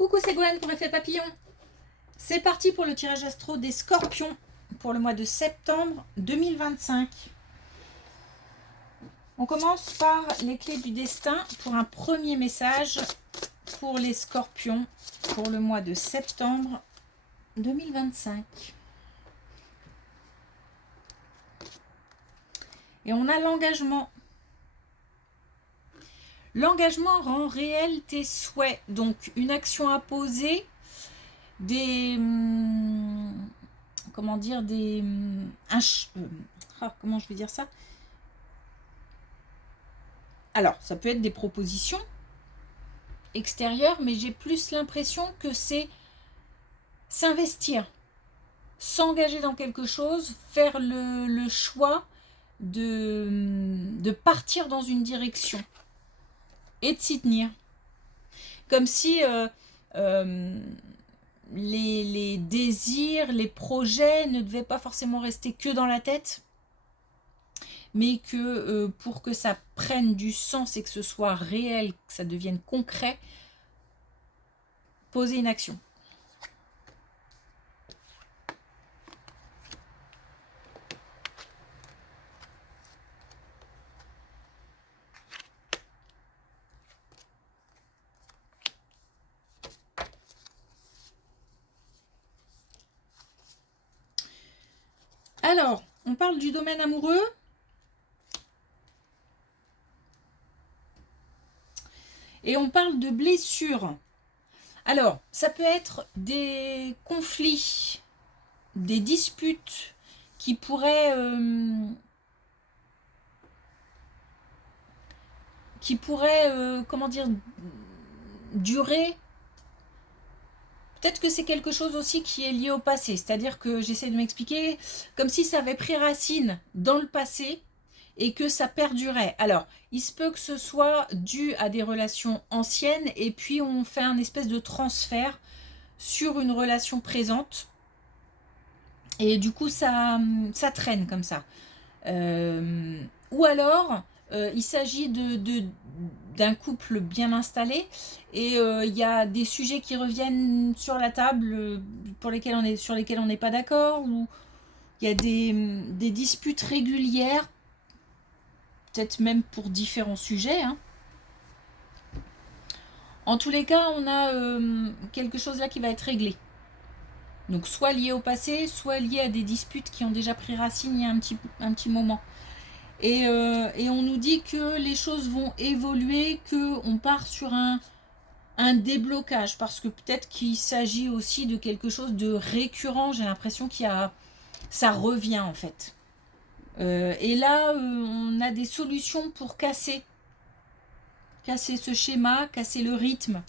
Coucou, c'est Gwen pour Effet Papillon. C'est parti pour le tirage astro des Scorpions pour le mois de septembre 2025. On commence par les clés du destin pour un premier message pour les Scorpions pour le mois de septembre 2025. Et on a l'engagement. L'engagement rend réel tes souhaits, donc une action à poser, comment je vais dire ça? Alors, ça peut être des propositions extérieures, mais j'ai plus l'impression que c'est s'investir, s'engager dans quelque chose, faire le choix de partir dans une direction et de s'y tenir. Comme si les désirs, les projets ne devaient pas forcément rester que dans la tête, mais que pour que ça prenne du sens et que ce soit réel, que ça devienne concret, poser une action. Alors, on parle du domaine amoureux. Et on parle de blessures. Alors, ça peut être des conflits, des disputes qui pourraient comment dire, durer. Peut-être que c'est quelque chose aussi qui est lié au passé. C'est-à-dire que j'essaie de m'expliquer comme si ça avait pris racine dans le passé et que ça perdurait. Alors, il se peut que ce soit dû à des relations anciennes et puis on fait un espèce de transfert sur une relation présente. Et du coup, ça traîne comme ça. Ou alors, il s'agit d'un couple bien installé et il y a des sujets qui reviennent sur la table sur lesquels on n'est pas d'accord, ou il y a des disputes régulières, peut-être même pour différents sujets. Hein. En tous les cas, on a quelque chose là qui va être réglé. Donc soit lié au passé, soit lié à des disputes qui ont déjà pris racine il y a un petit moment. Et on nous dit que les choses vont évoluer, qu'on part sur un déblocage, parce que peut-être qu'il s'agit aussi de quelque chose de récurrent. J'ai l'impression ça revient en fait. Et là, on a des solutions pour casser ce schéma, casser le rythme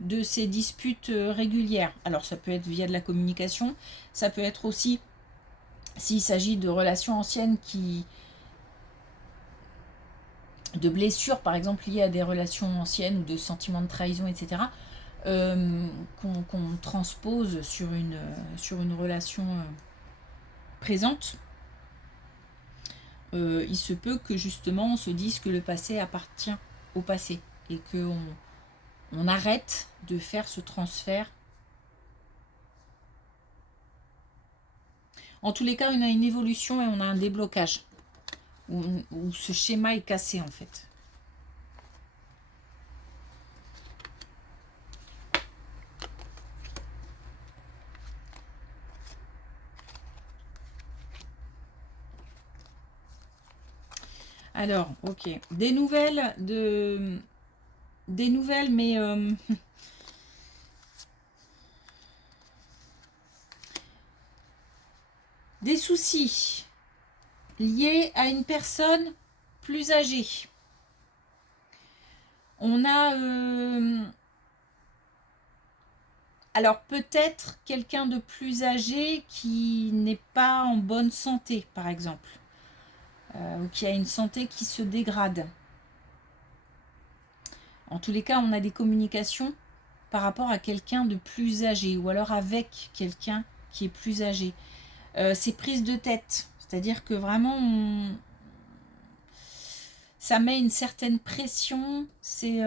de ces disputes régulières. Alors ça peut être via de la communication, ça peut être aussi s'il s'agit de relations anciennes de blessures par exemple liées à des relations anciennes ou de sentiments de trahison, etc. Qu'on transpose sur une relation présente. Il se peut que justement on se dise que le passé appartient au passé et qu'on arrête de faire ce transfert. En tous les cas, on a une évolution et on a un déblocage où ce schéma est cassé en fait. Alors, ok. Des nouvelles, mais des soucis liés à une personne plus âgée. On a alors peut-être quelqu'un de plus âgé qui n'est pas en bonne santé, par exemple, ou qui a une santé qui se dégrade. En tous les cas, on a des communications par rapport à quelqu'un de plus âgé, ou alors avec quelqu'un qui est plus âgé. C'est prise de tête, c'est-à-dire que vraiment ça met une certaine pression, c'est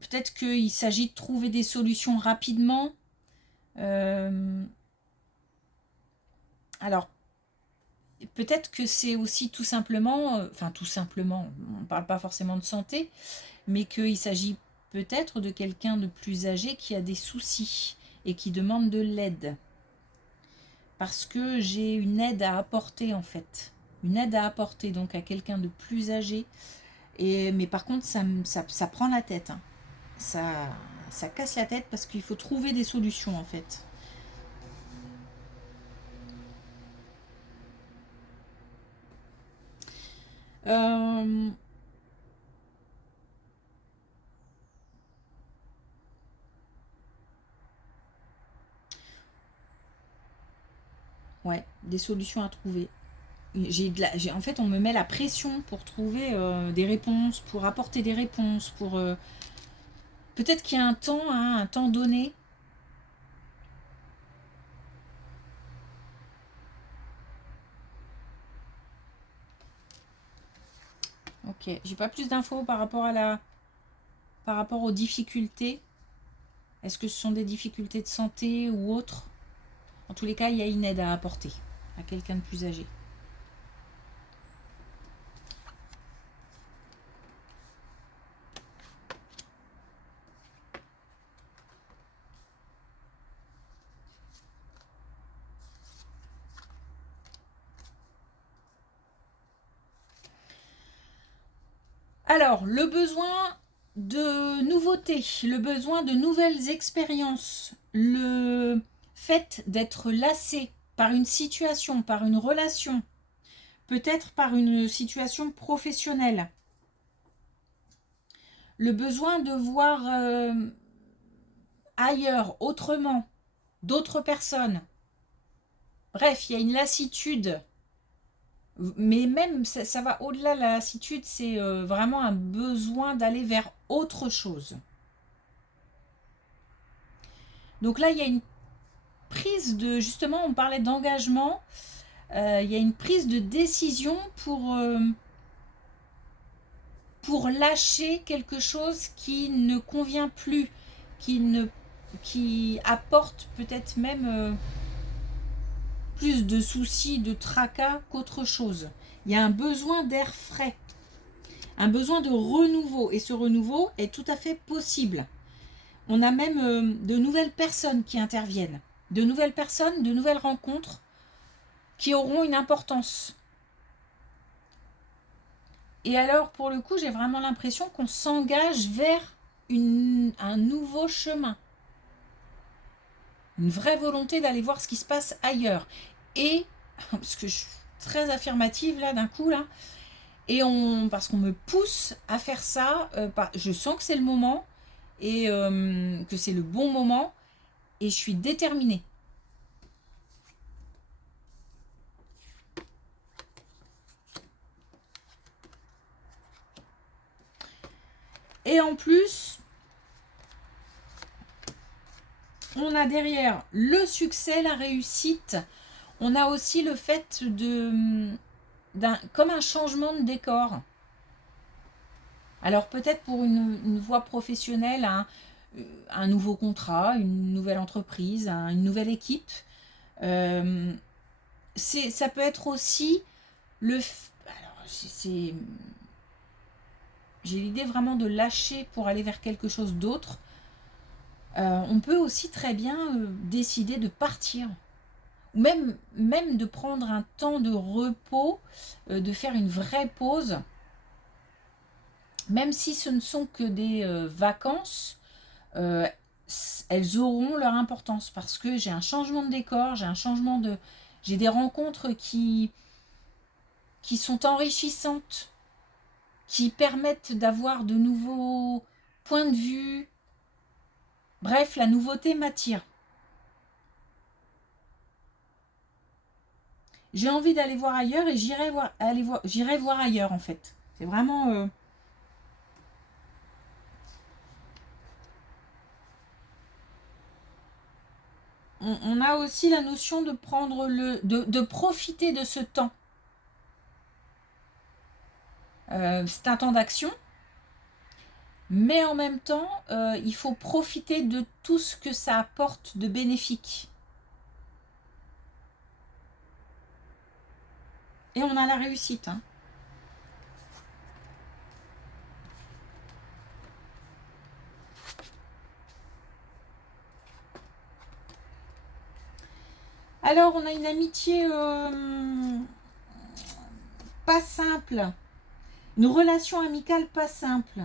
peut-être qu'il s'agit de trouver des solutions rapidement. Alors, peut-être que c'est aussi tout simplement, enfin tout simplement, on ne parle pas forcément de santé, mais qu'il s'agit peut-être de quelqu'un de plus âgé qui a des soucis et qui demande de l'aide. Parce que j'ai une aide à apporter en fait. Une aide à apporter donc à quelqu'un de plus âgé. Mais par contre, ça prend la tête. Hein. Ça casse la tête parce qu'il faut trouver des solutions en fait. Ouais, des solutions à trouver. En fait, on me met la pression pour trouver des réponses, pour apporter des réponses, pour... peut-être qu'il y a un temps donné. Ok, j'ai pas plus d'infos par rapport par rapport aux difficultés. Est-ce que ce sont des difficultés de santé ou autres? En tous les cas, il y a une aide à apporter à quelqu'un de plus âgé. Alors, le besoin de nouveautés, le besoin de nouvelles expériences, le fait d'être lassé par une situation, par une relation, peut-être par une situation professionnelle, le besoin de voir ailleurs, autrement, d'autres personnes. Bref, il y a une lassitude. Mais même, ça va au-delà de la lassitude, c'est vraiment un besoin d'aller vers autre chose. Donc là, il y a une prise de... Justement, on parlait d'engagement. Il y a une prise de décision pour lâcher quelque chose qui ne convient plus, qui apporte peut-être même plus de soucis, de tracas qu'autre chose. Il y a un besoin d'air frais, un besoin de renouveau, et ce renouveau est tout à fait possible. On a même de nouvelles personnes qui interviennent, de nouvelles personnes, de nouvelles rencontres qui auront une importance. Et alors, pour le coup, j'ai vraiment l'impression qu'on s'engage vers un nouveau chemin. Une vraie volonté d'aller voir ce qui se passe ailleurs. Et, parce que je suis très affirmative là, d'un coup, là, parce qu'on me pousse à faire ça, je sens que c'est le moment, et que c'est le bon moment, et je suis déterminée. Et en plus, on a derrière le succès, la réussite. On a aussi le fait comme un changement de décor. Alors peut-être pour une voie professionnelle, un nouveau contrat, une nouvelle entreprise, une nouvelle équipe. Ça peut être aussi j'ai l'idée vraiment de lâcher pour aller vers quelque chose d'autre. On peut aussi très bien décider de partir. Même de prendre un temps de repos, de faire une vraie pause. Même si ce ne sont que des vacances, elles auront leur importance parce que j'ai un changement de décor, j'ai des rencontres qui sont enrichissantes, qui permettent d'avoir de nouveaux points de vue. Bref, la nouveauté m'attire. J'ai envie d'aller voir ailleurs et j'irai voir ailleurs en fait. C'est vraiment... On a aussi la notion de prendre de profiter de ce temps. C'est un temps d'action. Mais en même temps, il faut profiter de tout ce que ça apporte de bénéfique. Et on a la réussite, hein. Alors, on a une amitié pas simple. Une relation amicale pas simple.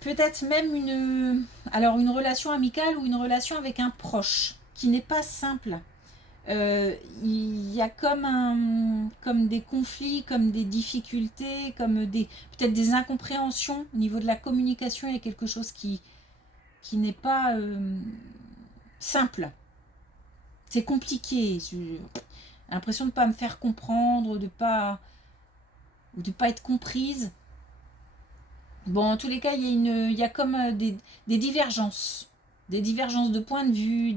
Peut-être même une relation amicale ou une relation avec un proche qui n'est pas simple. Il y a comme des conflits, comme des difficultés, comme peut-être des incompréhensions au niveau de la communication. Il y a quelque chose qui n'est pas simple. C'est compliqué. J'ai l'impression de ne pas me faire comprendre, de pas être comprise. Bon, en tous les cas, il y a comme des divergences. Des divergences de point de vue,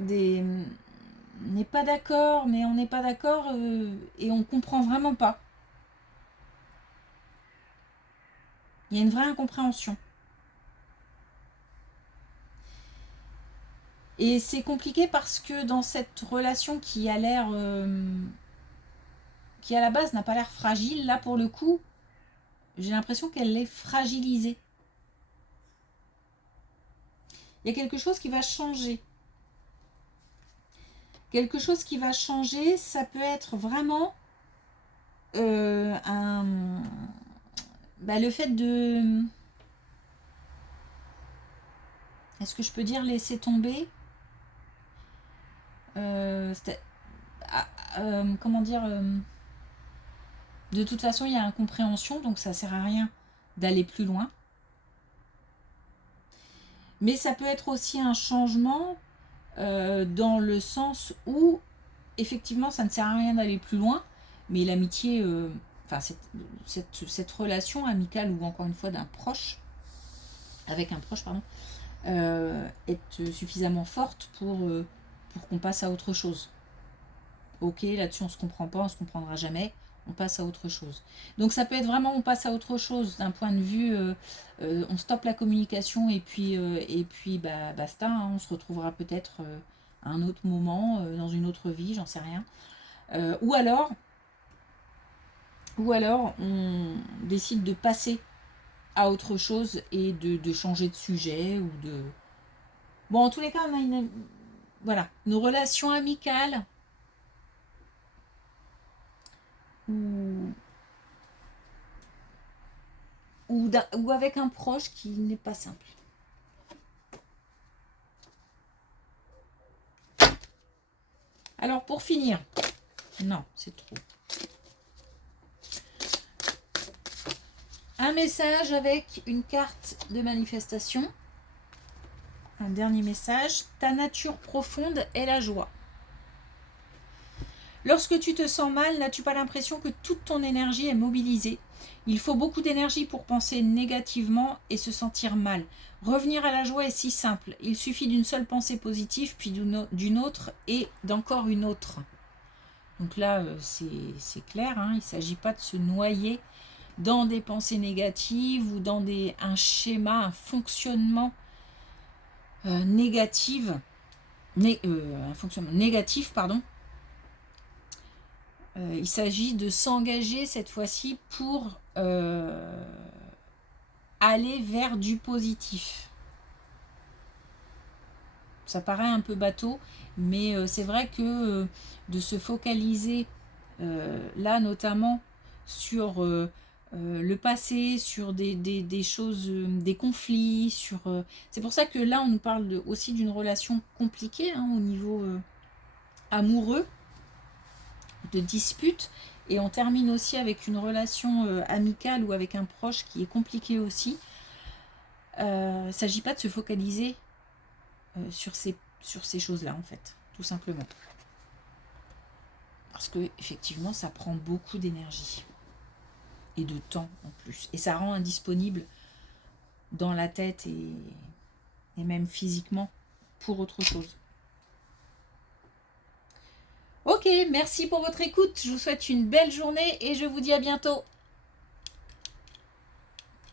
on n'est pas d'accord, mais on n'est pas d'accord et on comprend vraiment pas. Il y a une vraie incompréhension. Et c'est compliqué parce que dans cette relation qui a l'air, qui à la base n'a pas l'air fragile, là pour le coup, j'ai l'impression qu'elle est fragilisée. Il y a quelque chose qui va changer. Quelque chose qui va changer, ça peut être vraiment le fait de... Est-ce que je peux dire laisser tomber comment dire de toute façon, il y a incompréhension, donc ça sert à rien d'aller plus loin. Mais ça peut être aussi un changement dans le sens où, effectivement, ça ne sert à rien d'aller plus loin, mais l'amitié, cette relation amicale ou encore une fois d'un proche, avec un proche, pardon, est suffisamment forte pour qu'on passe à autre chose. Ok, là-dessus on se comprend pas, on se comprendra jamais, on passe à autre chose. Donc ça peut être vraiment on passe à autre chose d'un point de vue, on stoppe la communication et puis basta, hein, on se retrouvera peut-être à un autre moment, dans une autre vie, j'en sais rien. Ou alors on décide de passer à autre chose et de changer de sujet ou de... Bon, en tous les cas, on a une relation amicale ou avec un proche qui n'est pas simple. Alors pour finir, non, c'est trop. Un message avec une carte de manifestation. Un dernier message. Ta nature profonde est la joie. Lorsque tu te sens mal, n'as-tu pas l'impression que toute ton énergie est mobilisée? Il faut beaucoup d'énergie pour penser négativement et se sentir mal. Revenir à la joie est si simple. Il suffit d'une seule pensée positive, puis d'une autre et d'encore une autre. Donc là, c'est clair, hein, il ne s'agit pas de se noyer dans des pensées négatives ou dans un schéma, un fonctionnement négatif. Un fonctionnement négatif, pardon. Il s'agit de s'engager cette fois-ci pour aller vers du positif. Ça paraît un peu bateau, mais c'est vrai que de se focaliser là notamment sur le passé, sur des choses, des conflits, c'est pour ça que là on nous parle aussi d'une relation compliquée hein, au niveau amoureux, de dispute, et on termine aussi avec une relation amicale ou avec un proche qui est compliqué aussi. Il ne s'agit pas de se focaliser sur ces choses-là en fait, tout simplement. Parce que effectivement ça prend beaucoup d'énergie et de temps en plus. Et ça rend indisponible dans la tête et même physiquement pour autre chose. Ok, merci pour votre écoute. Je vous souhaite une belle journée et je vous dis à bientôt.